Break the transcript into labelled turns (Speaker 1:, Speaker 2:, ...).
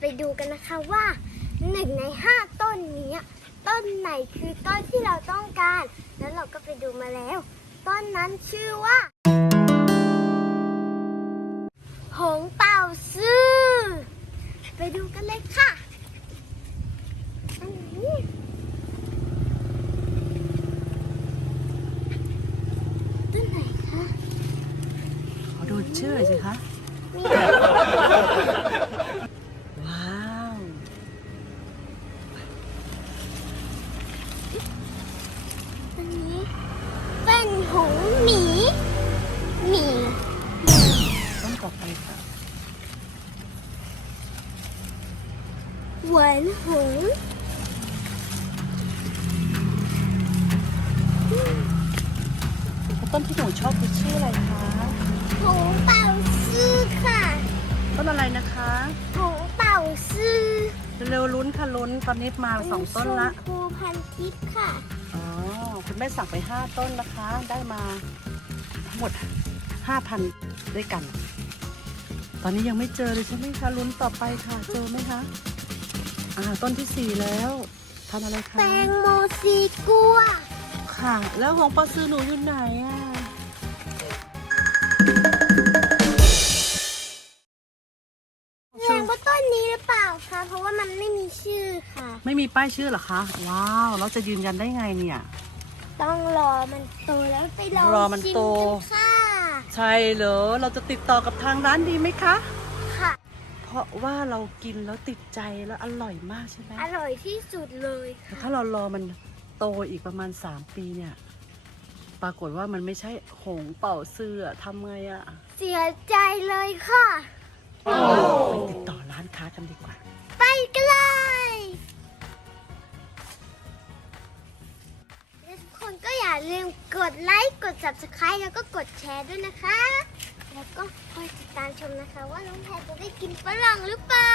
Speaker 1: ไปดูกันนะคะว่าหนึ่งในห้าต้นนี้ต้นไหนคือต้นที่เราต้องการ แล้วเราก็ไปดูมาแล้ว ต้นนั้นชื่อว่า หงเป่าซื่อ ไปดูกันเลยค่ะอันนี้ต้นไหนคะ
Speaker 2: ขอดูชื่อหน่อยสิคะ
Speaker 1: มี
Speaker 2: ต้นต่อไปค่ะ
Speaker 1: หวนหง
Speaker 2: ต้นที่หนูชอบคือชื่ออะไรคะ
Speaker 1: หงเป่าซื่อค่ะ
Speaker 2: ต้นอะไรนะคะ
Speaker 1: หงเป่าซื่อ
Speaker 2: เร็วๆลุ้นค่ะลุ้นตอนนี้มาสองต้นละ
Speaker 1: ชมพูพันทิพย์ค่ะ
Speaker 2: อ๋อ คุณแม่สั่งไปห้าต้นนะคะ ได้มาทั้งหมดห้าพันด้วยกัน ตอนนี้ยังไม่เจอเลยใช่ไหมคะลุ้นต่อไปค่ะเจอไหมคะ อ่าต้นที่สี่แล้วทำอะไรคะ
Speaker 1: แตงโมสีกัว
Speaker 2: ค่ะ แล้วของปลาซื้อหนูอยู่ไหนอะ
Speaker 1: แสดงว่าต้นนี้หรือเปล่าคะเพราะว่ามันไม่มีชื่อค่ะ
Speaker 2: ไม่มีป้ายชื่อเหรอคะว้าวเราจะยืนยันได้ไงเนี่ย
Speaker 1: ต้องรอมันโตแล้วไปลอง
Speaker 2: รอมัน
Speaker 1: ชิม
Speaker 2: โต
Speaker 1: กันค่ะ
Speaker 2: ใช่เหรอ เราจะติดต่อกับทางร้านดีไหมคะ
Speaker 1: ค่ะ
Speaker 2: เพราะว่าเรากินแล้วติดใจแล้วอร่อยมากใช่ไหม
Speaker 1: อร่อยที่สุดเลย
Speaker 2: แต่
Speaker 1: ค่ะ
Speaker 2: ถ้าเรารอมันโตอีกประมาณ 3 ปีเนี่ย ปรากฏว่ามันไม่ใช่หงเป่าเสื้อทำไงอะ
Speaker 1: เสียใจเลยค่ะ
Speaker 2: ไปติดต่อ
Speaker 1: ลืมกดไลค์ กด subscribe แล้วก็กดแชร์ด้วยนะคะ แล้วก็คอยติดตามชมนะคะ ว่าน้องแพรจะได้กินฝรั่งหรือเปล่า